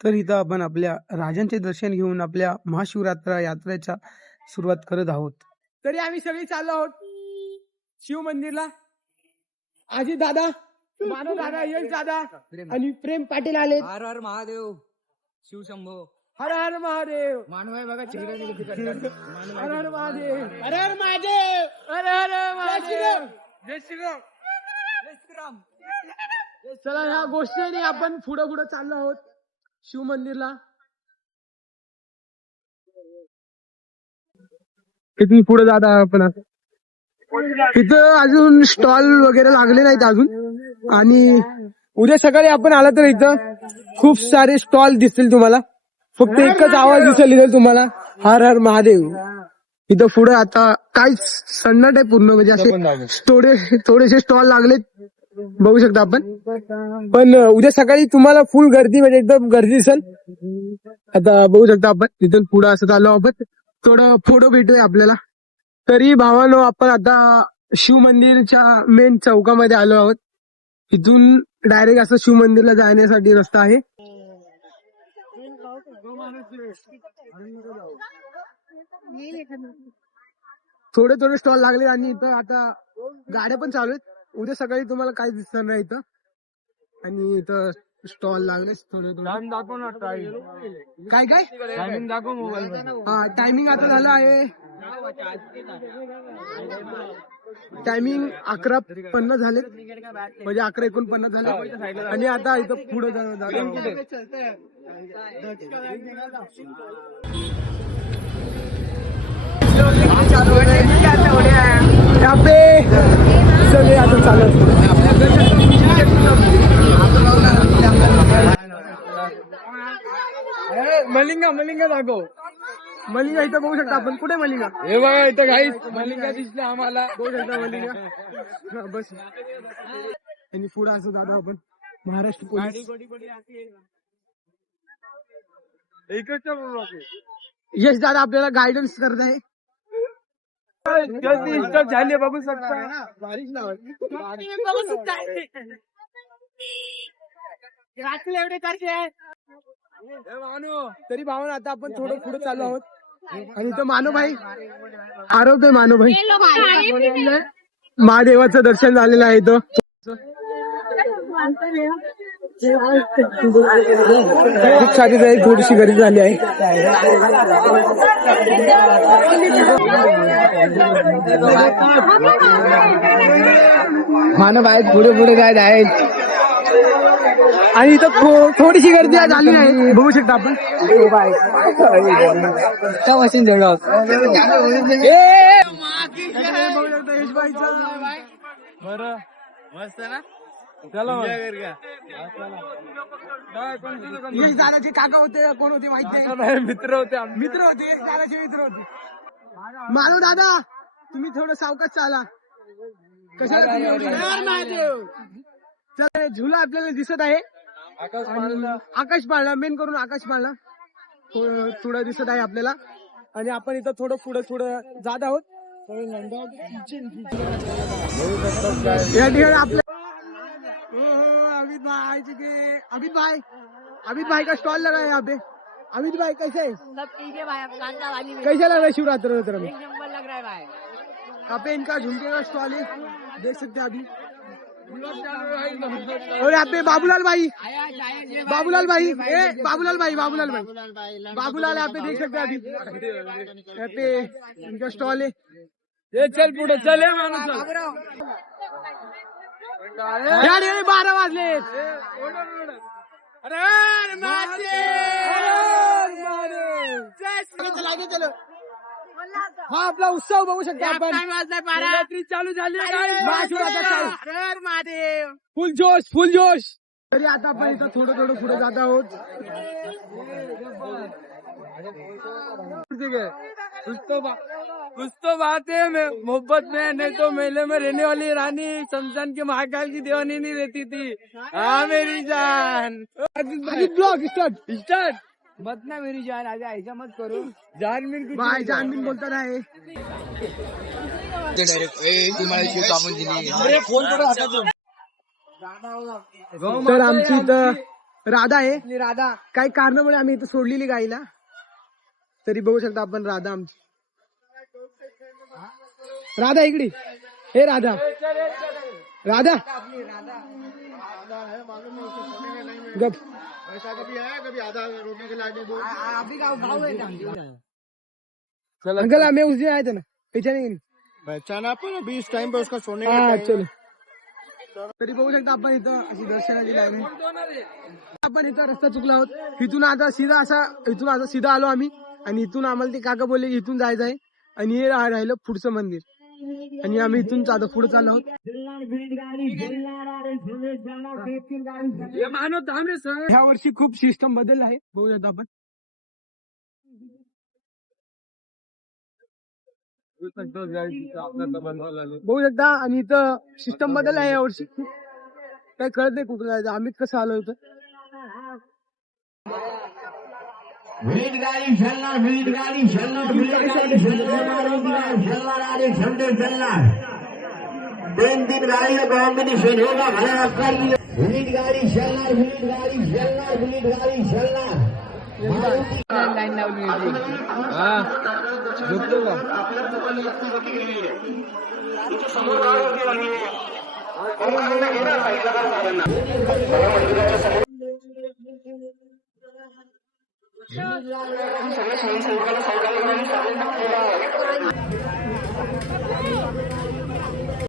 तर इथं आपण आपल्या राजांचे दर्शन घेऊन आपल्या महाशिवरात्र यात्रेच्या सुरुवात करत आहोत. तरी आम्ही सगळे चाललो आहोत शिव मंदिरला. अजित दादा, मानव दादा, यश दादा आणि प्रेम पाटील आले. हर हर महादेव, शिव शंभो. हर हर महादेव. मानव आहे बघा चिकरा हर हर महादेव. हर हर महादेव. हर हर महादेव. जय श्रीराम. जय श्रीराम. चला ह्या गोष्टीने आपण पुढे पुढे चाललो आहोत शिव मंदिरला. किती पुढे जाता आपण. इथं अजून स्टॉल वगैरे लागले नाहीत अजून. आणि उद्या सकाळी आपण आला तर इथं खूप सारे स्टॉल दिसतील तुम्हाला. फक्त एकच आवाज दिसेल इथं तुम्हाला, हर हर महादेव. इथं पुढे आता काहीच सन्नाट आहे पूर्ण, म्हणजे असे थोडेसे स्टॉल लागलेत बघू शकता आपण. पण उद्या सकाळी तुम्हाला फुल गर्दी, म्हणजे एकदम गर्दी दिसेल. आता बघू शकता आपण तिथून पुढे असं चाललो आपण. थोडं फोटो भेटूया आपल्याला. तरी भावानो आपण आता शिव मंदिरच्या मेन चौकामध्ये आलो आहोत. इथून डायरेक्ट असं शिव मंदिरला जाण्यासाठी रस्ता आहे. थोडे थोडे स्टॉल लागले आणि इथं आता गाड्या पण चालू आहेत. उद्या सकाळी तुम्हाला काही दिसणार नाही इथं. आणि इथं स्टॉल लागले थोडे थोडे. काय काय टायमिंग दाखव मोबाईल. हा, टायमिंग आता झालं आहे. टायमिंग 11:50 झाले, म्हणजे 11:49 झाले. आणि आता इथं पुढे चले आता चालत. मलिंगा मलिंगा दाखव. मलिंगा इथं बघू शकता आपण. कुठे मलिंगा? हे बघा इथं काही मलिंगा दिसलं आम्हाला. बघू शकता मलिंगा. बस. आणि पुढे असं दादा आपण महाराष्ट्र पोलीस. यश दादा आपल्याला गायडन्स करत आहे. झाले बघू शकता. तरी भावना आता आपण थोडं पुढे चाललो आहोत. आणि इथं मानवभाई आरोग्य मानवभाई महादेवाचं दर्शन झालेलं आहे इथं. खूप सारी जाईल, थोडीशी गर्दी झाली आहे. मानव आहेत पुढे पुढे जायत आहेत. आणि इथं थोडीशी गर्दी झाली आहे बघू शकता आपण. मशीन जळगाव. बरं मस्त ना. चला यश दादाचे काका होते, कोण होते माहित नाही. मित्र होते मित्र होते, यश दादाचे मित्र होते. मानव दादा तुम्ही थोडं सावकाश चाला. कशाला तुम्ही एवढी- चला झुला आपल्याला दिसत आहे. आकाश पाळणा, मेन करून आकाश पाळणा थोडं दिसत आहे आपल्याला. आणि आपण इथं थोडं पुढे जात आहोत. या ठिकाणी आपल्या अमित भाई का स्टॉल लगा है यहाँ पे. अमित भाई कैसे है? सब ठीक है भाई. अब कांदा वाली में कैसा लग रहा है शिवरात्र में? एक नंबर लग रहा है भाई. यहाँ पे इनका झुमके का स्टॉल है, देख सकते हैं अभी. और यहाँ पे बाबूलाल भाई, बाबूलाल भाई, बाबूलाल भाई, बाबूलाल यहाँ पे देख सकते हैं अभी. यहाँ पे इनका स्टॉल है. चल पुढे चल माणूस. या ठिकाणी 12 वाजले. चलो हा आपला उत्सव बघू शकता आपण. चालू झाली. महादेव. फुल जोश, फुल जोश. तरी आता आपण इथं थोडं पुढे जात आहोत. कुछ तो बात है मोहब्बत में, नहीं तो मेले में रहने वाली रानी शमशान के महाकाल की दीवानी नहीं रहती थी. हाँ मेरी जान. ब्लॉग स्टार्ट मत ना मेरी जान. आजा ऐसा मत करो. जानबीन कुछ भाई जानबीन बोलता आहे. तर आमची इथं राधा आहे. राधा काही कारणामुळे आम्ही इथं सोडलेली गाईला, तरी बघू शकता आपण राधा आमची. राधा इकडे. हे राधा, राधा गप. अंकल हमें उस दिन आए थे ना, पहचाने नहीं. पहचाना पण अभी इस टाइम पे उसका सोने हा चलो. तरी बघू शकता आपण इथं अशी दर्शनाची लाईन आहे. आपण इथं रस्ता चुकला आहोत. इथून आता सीधा आलो आम्ही, आणि इथून आम्हाला ते काका बोलले की इथून जायचं आहे, आणि हे राहिलं पुढचं मंदिर, आणि आम्ही इथून आता पुढे चाललो आहोत. ह्या वर्षी खूप सिस्टम बदल आहे, बघू शकता आपण. बघू शकता, आणि इथं सिस्टम बदल आहे यावर्षी. काही कळत नाही कुठं जायचं, आम्ही कसं आलो होतं. तीन गाड़ी का कॉम्बिनेशन होगा, बुलेट गाड़ी चलना, बुलेट गाड़ी चलना, बुलेट गाड़ी चलना. लाईन लावली हा झोपतो का?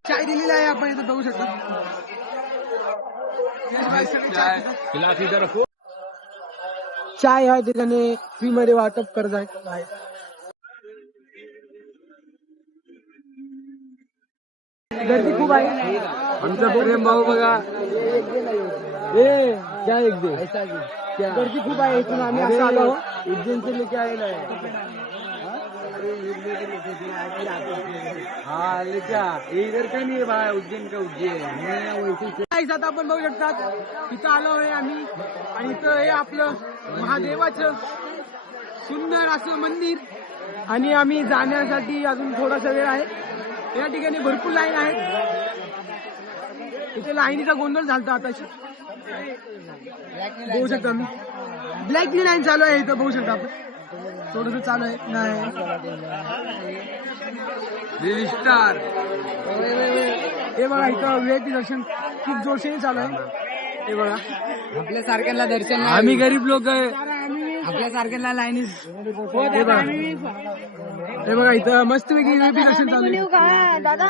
चाय दिलेली आहे आपण इथं बघू शकता. चाय ह्या ठिकाणी फ्री मध्ये वाटप करत आहे. गर्दी खूप आहे. आमचा प्रेम भाऊ बघा. क्या एक दे. गर्दी खूप आहे. इथून आम्ही असं आलो आहोत. उज्जैन से लेके आए ना. हाँ लेके इधर का नहीं है भाई, उज्जैन का उज्जैन. आता आपण बघू शकतात इथं आलो आहे आम्ही, आणि इथं हे आपलं महादेवाचं सुंदर असं मंदिर, आणि आम्ही जाण्यासाठी अजून थोडासा वेळ आहे. या ठिकाणी भरपूर लाईन आहे. इथे लाईनीचा गोंधळ झालता आताशी, बघू शकता आम्ही. ब्लॅकली लाईन चालू आहे इथं, बघू शकता आपण. थोडस चालू आहे. नाही स्टार. हे बघा इथं व्हीआयपी दर्शन खूप जोरशीने चालू आहे. हे बघा आपल्या सारख्यांना दर्शन, आम्ही गरीब लोक आहे, आपल्या सारख्यांना लाईनी. हे बघा इथं मस्त पैकी व्हीआयपी दर्शन चालू आहे. दादा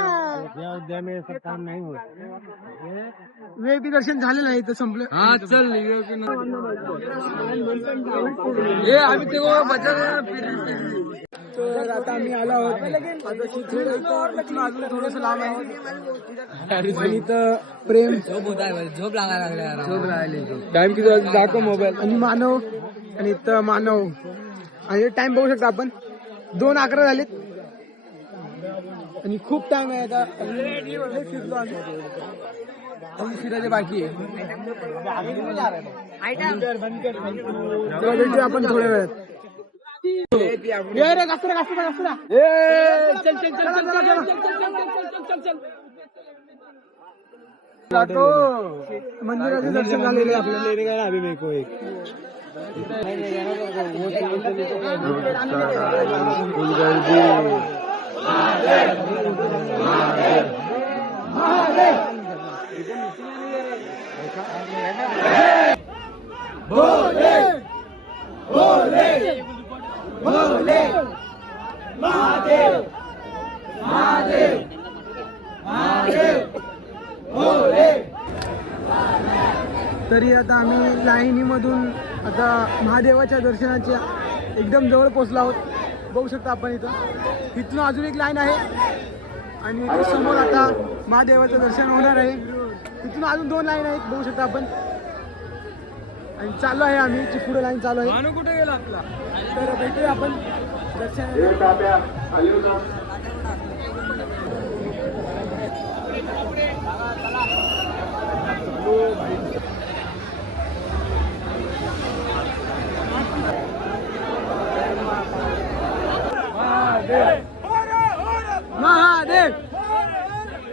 व्हीआयपी दर्शन झालेलं आहे, इथं संपलं. हा चल ये आम्ही ते बचा. तर आता आम्ही आलो आहोत. आता अजून थोडस लांब आहे, आणि इथं प्रेम, झोप लागले. टाइम किती वाजता दाखव मोबाईल. आणि मानव, आणि इथं मानव, आणि टाइम बघू शकता आपण 2:11 झालेत, आणि खूप टाइम आहे. आता फिरलो आम्ही, फिरायचे बाकी आहे. तेव्हा भेटूया आपण थोड्या वेळात. मंदिराचे दर्शन झालेले आपल्याला. तरी आता आम्ही लाईनीमधून आता महादेवाच्या दर्शनाच्या एकदम जवळ पोहोचलो आहोत. बघू शकता आपण इथं. इथून अजून एक लाईन आहे, आणि इथे समोर आता महादेवाचं दर्शन होणार आहे. तिथून अजून 2 लाईन आहेत, बघू शकता आपण. आणि चालू आहे आम्ही, पुढे लाईन चालू आहे. मानू कुठे गेला आपला. तर भेटूया आपण दर्शन. महादेव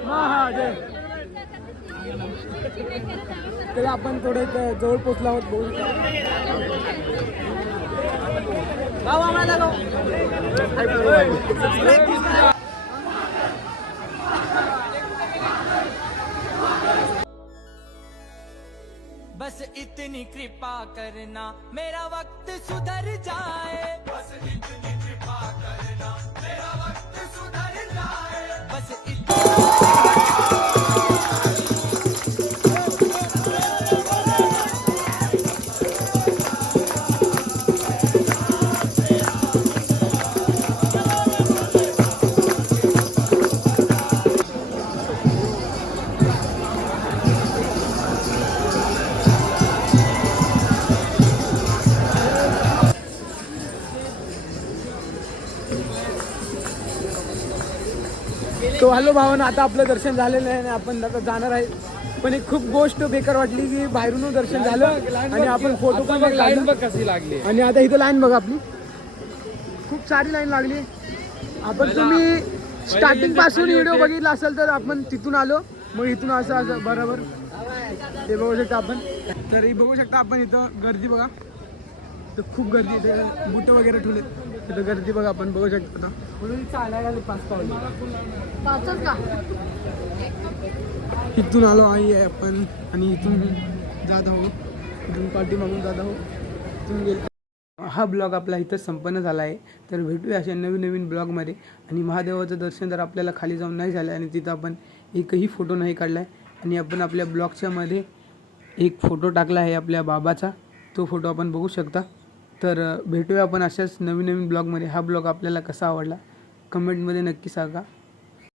महादेव. तर आपण थोडे जवळ पोहोचलो आहोत बघू शकता. बस इतनी कृपा करना मेरा वक्त सुधर जाए. बस इतनी कृपा करना मेरा वक्त सुधर जाए. बस तो हॅलो भावानं, आता आपलं दर्शन झालेलं आहे आणि आपण आता जाणार आहे. पण एक खूप गोष्ट बेकार वाटली की बाहेरून दर्शन झालं आणि आपण फोटो पण लाईन काढला. बघ कशी लागली. आणि आता इथं लाईन बघा आपली, खूप सारी लाईन लागली. आपण तुम्ही स्टार्टिंग पासून व्हिडिओ बघितला असेल तर आपण तिथून आलो, मग इथून असं असं बरोबर ते बघू शकता आपण. तर बघू शकता आपण इथं गर्दी बघा, तर खूप गर्दी इथे, बुट वगैरे ठेवलेत तिथं, गर्दी बघा आपण बघू शकता. आता म्हणून चालायला 5 पावलं इथून आलो आहे आपण आणि इथून जात आहोत, इथून पाठीमागून जात आहोत, इथून गेलो. हा ब्लॉग आपला इथं संपन्न झाला आहे. तर भेटूया अशा नवीन नवीन ब्लॉगमध्ये. आणि महादेवाचं दर्शन जर आपल्याला खाली जाऊन नाही झालं आणि तिथं आपण एकही फोटो नाही काढला आहे आणि आपण आपल्या ब्लॉगच्या मध्ये एक फोटो टाकला आहे आपल्या बाबाचा, तो फोटो आपण बघू शकता. तर भेटूया आपण अशाच नवीन नवीन ब्लॉगमध्ये. हा ब्लॉग आपल्याला कसा आवडला कमेंटमध्ये नक्की सांगा.